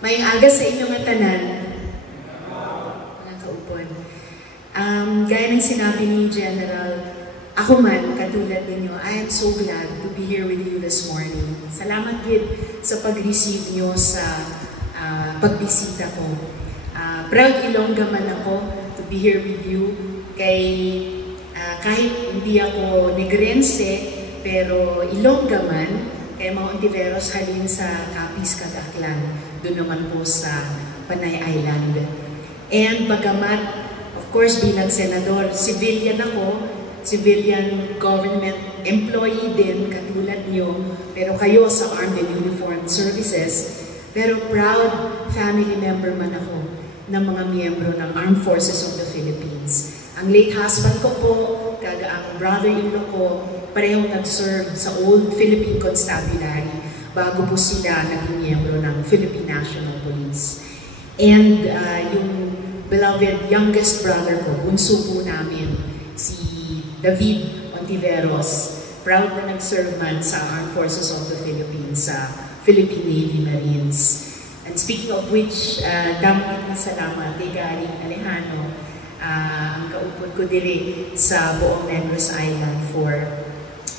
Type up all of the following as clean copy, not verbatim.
May aga sa inyong tanan. Mga kaupon. Gaya ng sinabi ni General, ako man, katulad ninyo, I am so glad to be here with you this morning. Salamat gid sa pag-receive nyo sa pagbisita ko. Proud Ilongga man ako to be here with you. Kahit hindi ako Negrense, pero Ilongga man, kaya mga Ontiveros halin sa Capiz, Aklan, doon naman po sa Panay Island. And bagamat, of course, bilang senador, civilian ako, civilian government employee din, katulad nyo, pero kayo sa Armed and Uniformed Services, pero proud family member man ako ng mga miyembro ng Armed Forces of the Philippines. Ang late husband ko po, kaga ang brother-in-law ko, parehong nag-serve sa Old Philippine Constabulary bago po sila naging miyembro ng Philippine National Police. And yung beloved youngest brother ko, bunso po namin, si David Ontiveros, proud na nag-serve man sa Armed Forces of the Philippines, sa Philippine Navy Marines. And speaking of which, daming na salamat kay Galing Alejano, ang kaupon ko diri sa buong Negros Island for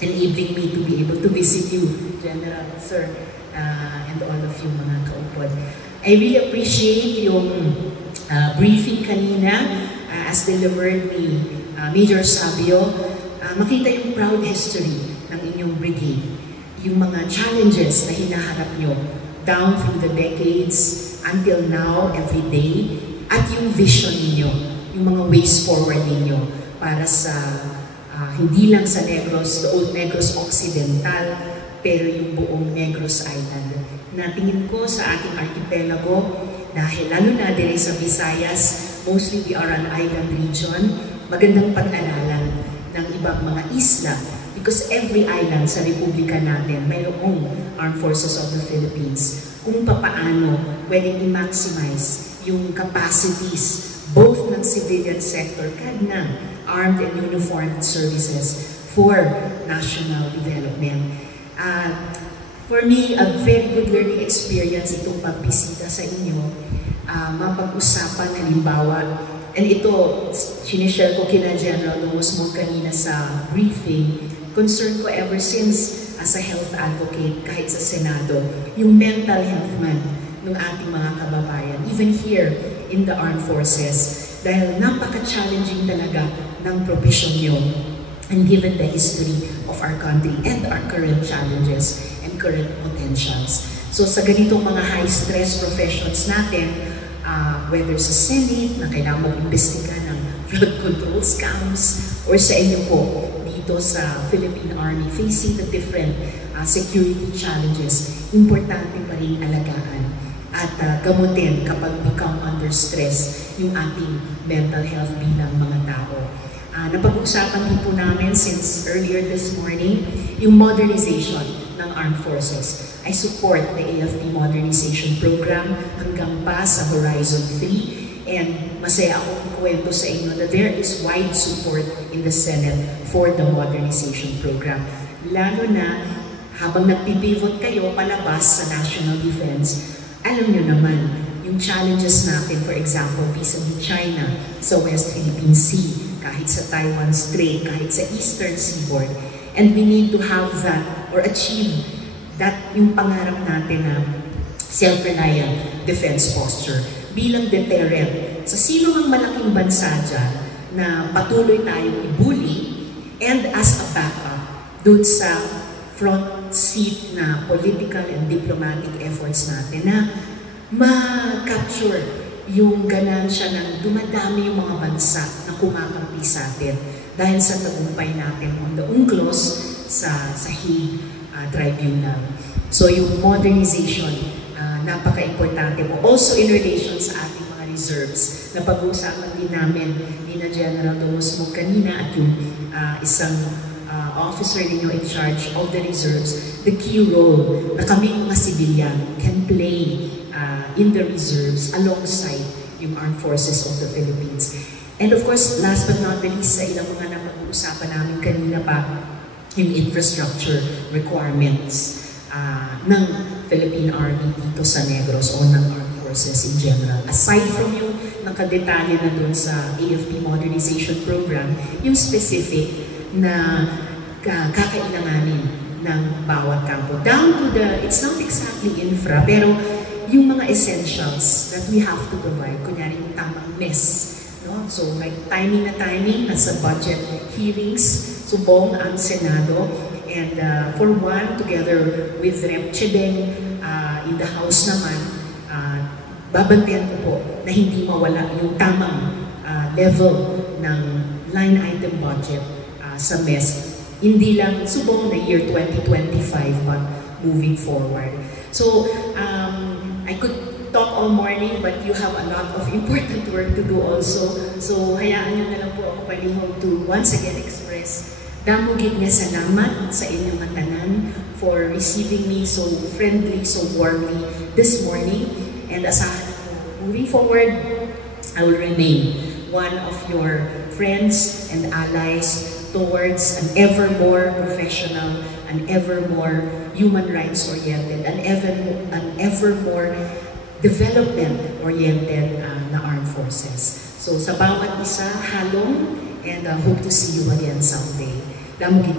enabling me to be able to visit you, General, Sir, and all of you mga kaupon. I really appreciate yung briefing kanina as delivered ni Major Sabio. Makita yung proud history ng inyong brigade, yung mga challenges na hinaharap nyo down through the decades until now, every day, at yung vision ninyo, yung mga ways forward ninyo para sa hindi lang sa Negros, the old Negros Occidental, pero yung buong Negros Island. Na tingin ko sa ating archipelago, dahil lalo na din sa Visayas, mostly we are an island region, magandang pag-aralan ng ibang mga isla because every island sa Republika natin mayroong Armed Forces of the Philippines kung papaano pwedeng i-maximize yung capacities both ng civilian sector kad ng Armed and Uniformed Services for national development. For me, a very good learning experience itong pagbisita sa inyo, mapag-usapan halimbawa. And ito, sinishare ko kina General Lumos mo kanina sa briefing, concern ko ever since as a health advocate, kahit sa Senado, yung mental health man ng ating mga kababayan, even here in the Armed Forces, dahil napaka-challenging talaga ng profession nyo, and given the history of our country and our current challenges and current potentials. So sa ganitong mga high-stress professions natin, whether sa Senate na kailangan mag-imbestiga ng flood control scams or sa inyo po dito sa Philippine Army facing the different security challenges, importante pa rin alagaan at gamutin kapag become under stress yung ating mental health bilang mga tao. Napag-usapan din po namin since earlier this morning yung modernization ng Armed Forces. I support the AFP Modernization Program hanggang pa sa Horizon 3 and masaya akong ikwento sa inyo that there is wide support in the Senate for the Modernization Program. Lalo na habang nagpipivot kayo palabas sa national defense, alam nyo naman yung challenges natin, for example, vis-a-vis China sa West Philippine Sea, kahit sa Taiwan Strait, kahit sa Eastern Seaboard. And we need to have that or achieve that yung pangarap natin na self-reliant defense posture bilang deterrent sa sino mang malaking bansa dyan na patuloy tayong i-bully and as a backup dun sa front seat na political and diplomatic efforts natin na ma-capture yung ganansya ng dumadami yung mga bansa na kumakampi sa atin dahil sa tagumpay natin on the UNCLOS sa Hague Tribunal. So yung modernization, napaka-importante po. Also in relation sa ating mga reserves, na pag-uusapan din namin ni na General Lumos mo kanina at yung isang officer ninyo in charge of the reserves, the key role na kami mga civilian can play in the reserves alongside yung Armed Forces of the Philippines. And of course, last but not the least, sa ilang mga napag-uusapan namin kanina pa, yung infrastructure requirements ng Philippine Army dito sa Negros o ng Armed forces in general. Aside from yung nakadetalye na dun sa AFP Modernization Program, yung specific na kakailanganin ng bawat kampo. Down to the, it's not exactly infra, pero yung mga essentials that we have to provide, kunyari yung tamang mess. No? So like timing na timing, nasa budget hearings, subong ang Senado, and for one, together with Rep. Chideng in the House naman, babantayan ko po na hindi mawala yung tamang level ng line item budget sa MES. Hindi lang subong na year 2025 but moving forward. So, I could talk all morning but you have a lot of important work to do also. So, hayaan nyo na lang po ako palihog to once again express damugid nga salamat sa inyong tanan for receiving me so friendly, so warmly this morning. And asahan ko, moving forward, I will remain one of your friends and allies towards an ever more professional, an ever more human rights oriented, an ever more development oriented na armed forces. So sa bawat isa, halong, and hope to see you again someday.